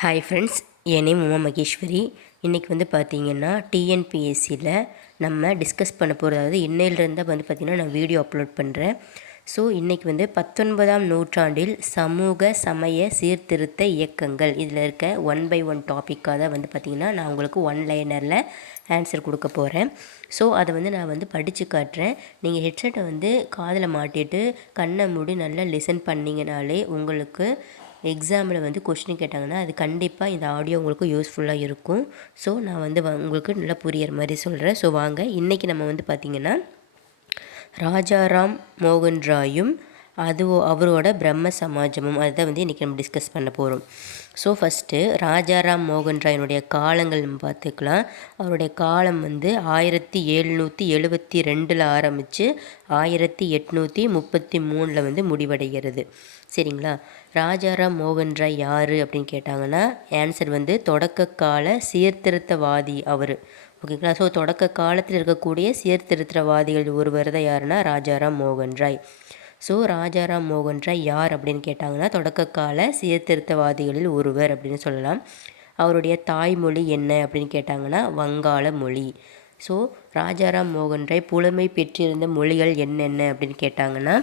Hi friends என் name Uma Maheswari. இன்றைக்கி வந்து பார்த்திங்கன்னா டிஎன்பிஎஸ்சியில் நம்ம டிஸ்கஸ் பண்ண போகிறது அதாவது இன்னையிலிருந்தால் வந்து பார்த்திங்கன்னா நான் வீடியோ அப்லோட் பண்ணுறேன் ஸோ இன்றைக்கி வந்து பத்தொன்பதாம் நூற்றாண்டில் சமூக சமய சீர்திருத்த இயக்கங்கள் இதில் இருக்க ஒன் பை ஒன் டாப்பிக்காக தான் வந்து பார்த்திங்கன்னா நான் உங்களுக்கு ஒன் லைனரில் ஆன்சர் கொடுக்க போகிறேன் ஸோ அதை வந்து நான் வந்து படித்து காட்டுறேன். நீங்கள் ஹெட்செட்டை வந்து காதில் மாட்டிட்டு கண்ணை மூடி நல்லா லிசன் பண்ணிங்கனாலே உங்களுக்கு எக்ஸாமில் வந்து கொஷின் கேட்டாங்கன்னா அது கண்டிப்பாக இந்த ஆடியோ உங்களுக்கு யூஸ்ஃபுல்லாக இருக்கும். ஸோ நான் வந்து வ- உங்களுக்கு நல்லா புரியிற மாதிரி சொல்கிறேன் ஸோ வாங்க. இன்றைக்கி நம்ம வந்து பார்த்திங்கன்னா ராஜாராம் மோகன் ராயும் அது அவரோட பிரம்ம சமாஜமும் அதை வந்து இன்றைக்கி நம்ம டிஸ்கஸ் பண்ண போகிறோம் ஸோ ஃபஸ்ட்டு ராஜாராம் மோகன் ராயனுடைய காலங்கள் நம்ம பார்த்துக்கலாம். அவருடைய காலம் வந்து ஆயிரத்தி எழுநூற்றி எழுபத்தி ரெண்டில் ஆரம்பித்து ஆயிரத்தி எட்நூற்றி முப்பத்தி மூணில் வந்து முடிவடைகிறது. சரிங்களா? ராஜாராம் மோகன் ராய் யார் அப்படின்னு கேட்டாங்கன்னா ஆன்சர் வந்து தொடக்க கால சீர்திருத்தவாதி அவர். ஓகேங்களா? ஸோ தொடக்க காலத்தில் இருக்கக்கூடிய சீர்திருத்தவாதிகள் ஒருவர் தான் யாருன்னா ராஜாராம் மோகன் ராய். ஸோ ராஜாராம் மோகன் ராய் யார் அப்படின்னு கேட்டாங்கன்னா தொடக்கக்கால சீர்திருத்தவாதிகளில் ஒருவர் அப்படின்னு சொல்லலாம். அவருடைய தாய்மொழி என்ன அப்படின்னு கேட்டாங்கன்னா வங்காள மொழி. ஸோ ராஜாராம் மோகன் ராய் புலமை பெற்றிருந்த மொழிகள் என்னென்ன அப்படின்னு கேட்டாங்கன்னா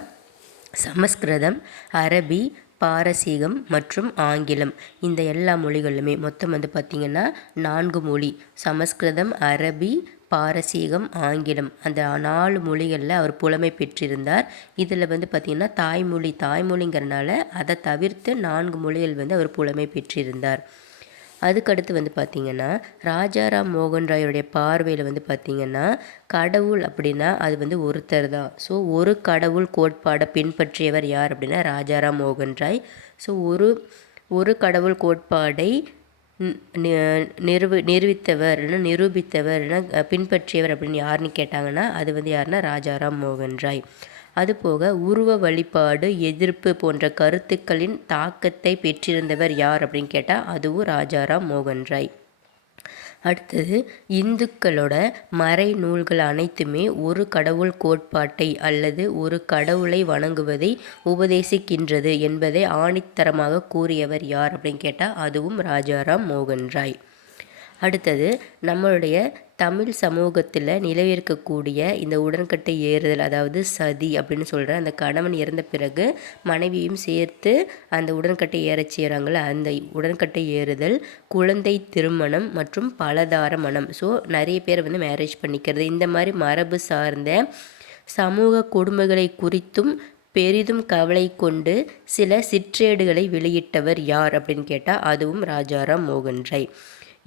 சமஸ்கிருதம் அரபி பாரசீகம் மற்றும் ஆங்கிலம். இந்த எல்லா மொழிகளுமே மொத்தம் வந்து பார்த்திங்கன்னா நான்கு மொழி. சமஸ்கிருதம் அரபி பாரசீகம் ஆங்கிலம். அந்த நாலு மொழிகளில் அவர் புலமை பெற்றிருந்தார். இதில் வந்து பார்த்திங்கன்னா தாய்மொழி தாய்மொழிங்கிறனால அதை தவிர்த்து நான்கு மொழிகள் வந்து அவர் புலமை பெற்றிருந்தார். அதுக்கடுத்து வந்து பார்த்திங்கன்னா ராஜாராம் மோகன் ராயோடைய பார்வையில் வந்து பார்த்திங்கன்னா கடவுள் அப்படின்னா அது வந்து ஒருத்தர் தான். ஸோ ஒரு கடவுள் கோட்பாடை பின்பற்றியவர் யார் அப்படின்னா ராஜாராம் மோகன் ராய். ஸோ ஒரு ஒரு கடவுள் கோட்பாடை நிறுவி நிரூபித்தவர் நிரூபித்தவர்னா நிரூபித்தவர் பின்பற்றியவர் அப்படின்னு யாருன்னு கேட்டாங்கன்னா அது வந்து யாருன்னா ராஜாராம் மோகன் ராய். அதுபோக உருவ வழிபாடு எதிர்ப்பு போன்ற கருத்துக்களின் தாக்கத்தை பெற்றிருந்தவர் யார் அப்படின்னு கேட்டால் அதுவும் ராஜாராம் மோகன் ராய். அடுத்தது இந்துக்களோட மறை நூல்கள் அனைத்துமே ஒரு கடவுள் கோட்பாட்டை அல்லது ஒரு கடவுளை வணங்குவதை உபதேசிக்கின்றது என்பதை ஆணித்தரமாக கூறியவர் யார் அப்படின்னு கேட்டால் அதுவும் ராஜாராம் மோகன் ராய். அடுத்தது நம்மளுடைய தமிழ் சமூகத்தில் நிலவிருக்கக்கூடிய இந்த உடன்கட்டை ஏறுதல் அதாவது சதி அப்படின்னு சொல்கிற அந்த கணவன் இறந்த பிறகு மனைவியும் சேர்த்து அந்த உடன்கட்டை ஏறச் செய்கிறாங்கள அந்த உடன்கட்டை ஏறுதல் குழந்தை திருமணம் மற்றும் பலதார மனம். ஸோ நிறைய பேர் வந்து மேரேஜ் பண்ணிக்கிறது. இந்த மாதிரி மரபு சார்ந்த சமூக கொடுமைகளை குறித்தும் பெரிதும் கவலை கொண்டு சில சிற்றேடுகளை வெளியிட்டவர் யார் அப்படின்னு கேட்டால் அதுவும் ராஜாராம் மோகன் ராய்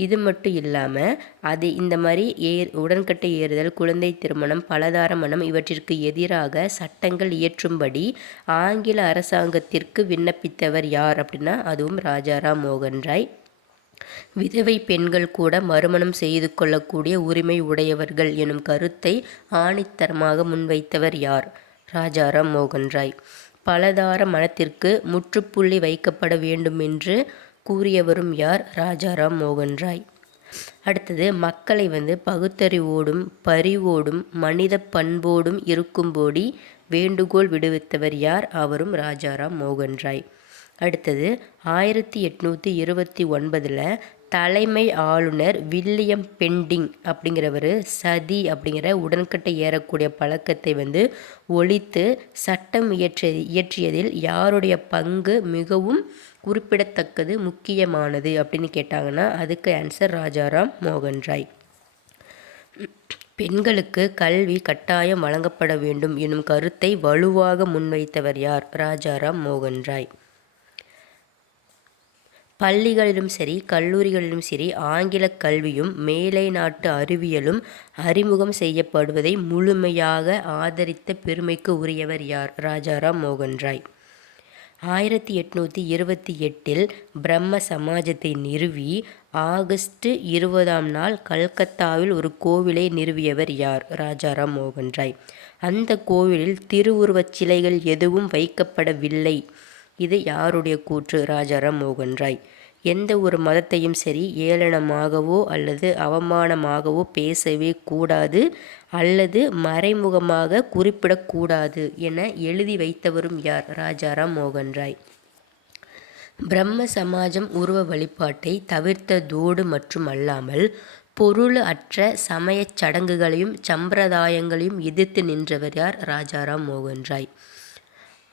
இது மட்டும் இல்லாமல் அது இந்த மாதிரி ஏ உடன்கட்டை ஏறுதல் குழந்தை திருமணம் பலதார மனம் இவற்றிற்கு எதிராக சட்டங்கள் இயற்றும்படி ஆங்கில அரசாங்கத்திற்கு விண்ணப்பித்தவர் யார் அப்படின்னா அதுவும் ராஜாராம் மோகன் ராய். விதவை பெண்கள் கூட மறுமணம் செய்து கொள்ளக்கூடிய உரிமை உடையவர்கள் எனும் கருத்தை ஆணித்தரமாக முன்வைத்தவர் யார்? ராஜாராம் மோகன் ராய். பலதார மனத்திற்கு முற்றுப்புள்ளி வைக்கப்பட வேண்டும் என்று கூறியவரும் யார்? ராஜாராம் மோகன் ராய். அடுத்தது மக்களை வந்து பகுத்தறிவோடும் பரிவோடும் மனித பண்போடும் இருக்கும்போடி வேண்டுகோள் விடுவித்தவர் யார்? அவரும் ராஜாராம் மோகன் ராய். அடுத்தது ஆயிரத்தி எட்நூற்றி இருபத்தி ஒன்பதில் தலைமை ஆளுநர் வில்லியம் பெண்டிங் அப்படிங்கிறவர் சதி அப்படிங்கிற உடன்கட்டை ஏறக்கூடிய பழக்கத்தை வந்து ஒழித்து சட்டம் இயற்ற இயற்றியதில் யாருடைய பங்கு மிகவும் குறிப்பிடத்தக்கது முக்கியமானது அப்படின்னு கேட்டாங்கன்னா அதுக்கு ஆன்சர் ராஜாராம் மோகன் ராய். பெண்களுக்கு கல்வி கட்டாயம் வழங்கப்பட வேண்டும் எனும் கருத்தை வலுவாக முன்வைத்தவர் யார்? ராஜாராம் மோகன் ராய். பள்ளிகளிலும் சரி கல்லூரிகளிலும் சரி ஆங்கில கல்வியும் மேலை நாட்டு அறிவியலும் அறிமுகம் செய்யப்படுவதை முழுமையாக ஆதரித்த பெருமைக்கு உரியவர் யார்? ராஜாராம் மோகன் ராய். ஆயிரத்தி எட்நூற்றி இருபத்தி எட்டில் பிரம்ம சமாஜத்தை நிறுவி ஆகஸ்ட் இருபதாம் நாள் கல்கத்தாவில் ஒரு கோவிலை நிறுவியவர் யார்? ராஜாராம் மோகன் ராய். அந்த கோவிலில் திருவுருவச் சிலைகள் எதுவும் வைக்கப்படவில்லை. இது யாருடைய கூற்று? ராஜாராம் மோகன் ராய் எந்த ஒரு மதத்தையும் சரி ஏளனமாகவோ அல்லது அவமானமாகவோ பேசவே கூடாது அல்லது மறைமுகமாக குறிப்பிடக்கூடாது என எழுதி வைத்தவரும் யார்? ராஜாராம் மோகன் ராய் பிரம்ம சமாஜம் உருவ வழிபாட்டை தவிர்த்ததோடு மற்றும் அல்லாமல் பொருள் அற்ற சமயச் சடங்குகளையும் சம்பிரதாயங்களையும் எதிர்த்து நின்றவர் யார்? ராஜாராம் மோகன் ராய்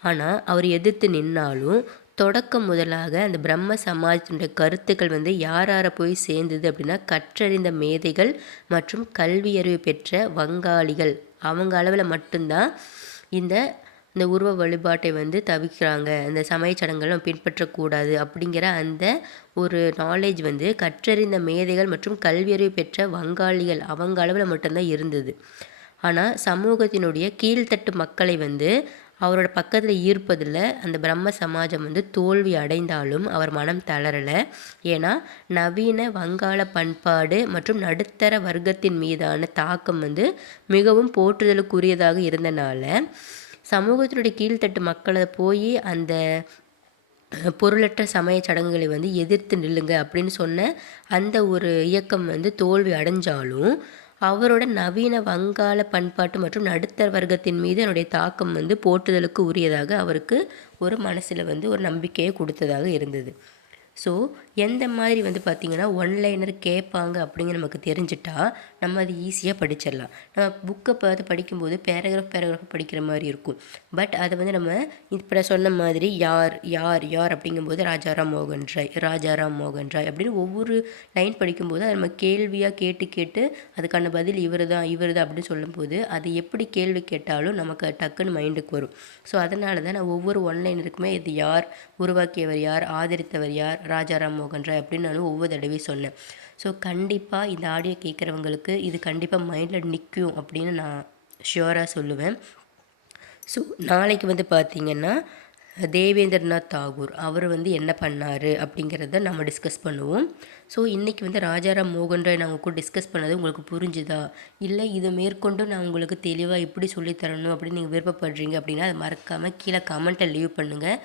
ஆனால் அவர் எதிர்த்து நின்னாலும் தொடக்கம் முதலாக அந்த பிரம்ம சமாஜத்தினுடைய கருத்துக்கள் வந்து யார் யாரை போய் சேர்ந்தது அப்படின்னா கற்றறிந்த மேதைகள் மற்றும் கல்வியறிவு பெற்ற வங்காளிகள். அவங்க அளவில் மட்டும்தான் இந்த இந்த உருவ வழிபாட்டை வந்து தவிர்க்கிறாங்க. இந்த சமய சடங்குகளும் பின்பற்றக்கூடாது அப்படிங்கிற அந்த ஒரு நாலேஜ் வந்து கற்றறிந்த மேதைகள் மற்றும் கல்வியறிவு பெற்ற வங்காளிகள் அவங்க அளவில் மட்டும்தான் இருந்தது. ஆனால் சமூகத்தினுடைய கீழ்த்தட்டு மக்களை வந்து அவரோட பக்கத்தில் ஈர்ப்பதில் அந்த பிரம்ம சமாஜம் வந்து தோல்வி அடைந்தாலும் அவர் மனம் தளரலை. ஏன்னா நவீன வங்காள பண்பாடு மற்றும் நடுத்தர வர்க்கத்தின் மீதான தாக்கம் வந்து மிகவும் போற்றுதலுக்குரியதாக இருந்தனால சமூகத்தினுடைய கீழ்த்தட்டு மக்களை போய் அந்த பொருளற்ற சமய சடங்குகளை வந்து எதிர்த்து நில்லுங்க அப்படின்னு சொன்ன அந்த ஒரு இயக்கம் வந்து தோல்வி அடைஞ்சாலும் அவரோட நவீன வங்காள பண்பாட்டு மற்றும் நடுத்தர வர்க்கத்தின் மீது என்னுடைய தாக்கம் வந்து போற்றுதலுக்கு உரியதாக அவருக்கு ஒரு மனசில் வந்து ஒரு நம்பிக்கையை கொடுத்ததாக இருந்தது. ஸோ எந்த மாதிரி வந்து பார்த்திங்கன்னா ஒன்லைனர் கேட்பாங்க அப்படிங்க நமக்கு தெரிஞ்சிட்டா நம்ம அது ஈஸியாக படிச்சிடலாம். நம்ம புக்கை பார்த்து படிக்கும்போது பேராகிராஃப் பேராகிராஃப் படிக்கிற மாதிரி இருக்கும். பட் அதை வந்து நம்ம இப்போ சொன்ன மாதிரி யார் யார் யார் அப்படிங்கும்போது ராஜாராம் மோகன் ராய் ராஜாராம் மோகன் ராய் அப்படின்னு ஒவ்வொரு லைன் படிக்கும்போது அதை நம்ம கேள்வியாக கேட்டு கேட்டு அதுக்கான பதில் இவர் தான் இவர் தான் அப்படின்னு சொல்லும்போது அது எப்படி கேள்வி கேட்டாலும் நமக்கு டக்குன்னு மைண்டுக்கு வரும். ஸோ அதனால தான் நான் ஒவ்வொரு ஒன்லைனருக்குமே இது யார் உருவாக்கியவர் யார் ஆதரித்தவர் யார் ராஜாராம் மோகன் ராய் அப்படின்னு நான் ஒவ்வொரு தடவையும் சொன்னேன். ஸோ கண்டிப்பாக இந்த ஆடியோ கேட்குறவங்களுக்கு இது கண்டிப்பாக மைண்டில் நிற்கும் அப்படின்னு நான் ஷியோராக சொல்லுவேன். ஸோ நாளைக்கு வந்து பார்த்திங்கன்னா தேவேந்திரநாத் தாகூர் அவர் வந்து என்ன பண்ணார் அப்படிங்கிறத நம்ம டிஸ்கஸ் பண்ணுவோம். ஸோ இன்றைக்கி வந்து ராஜாராம் மோகன் ராய் நான் கூட டிஸ்கஸ் பண்ணது உங்களுக்கு புரிஞ்சுதா? இல்லை இதை மேற்கொண்டு நான் உங்களுக்கு தெளிவாக எப்படி சொல்லித்தரணும் அப்படின்னு நீங்கள் விருப்பப்படுறீங்க அப்படின்னா அதை மறக்காமல் கீழே கமெண்ட்டை லீவ் பண்ணுங்கள்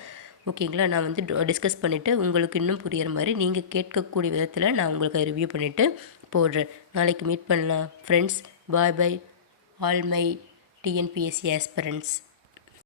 ஓகேங்களா? நான் வந்து டிஸ்கஸ் பண்ணிவிட்டு உங்களுக்கு இன்னும் புரியிற மாதிரி நீங்கள் கேட்கக்கூடிய விதத்தில் நான் உங்களுக்கு ரிவ்யூ பண்ணிவிட்டு போடுறேன். நாளைக்கு மீட் பண்ணலாம். Friends bye bye all my TNPSC aspirants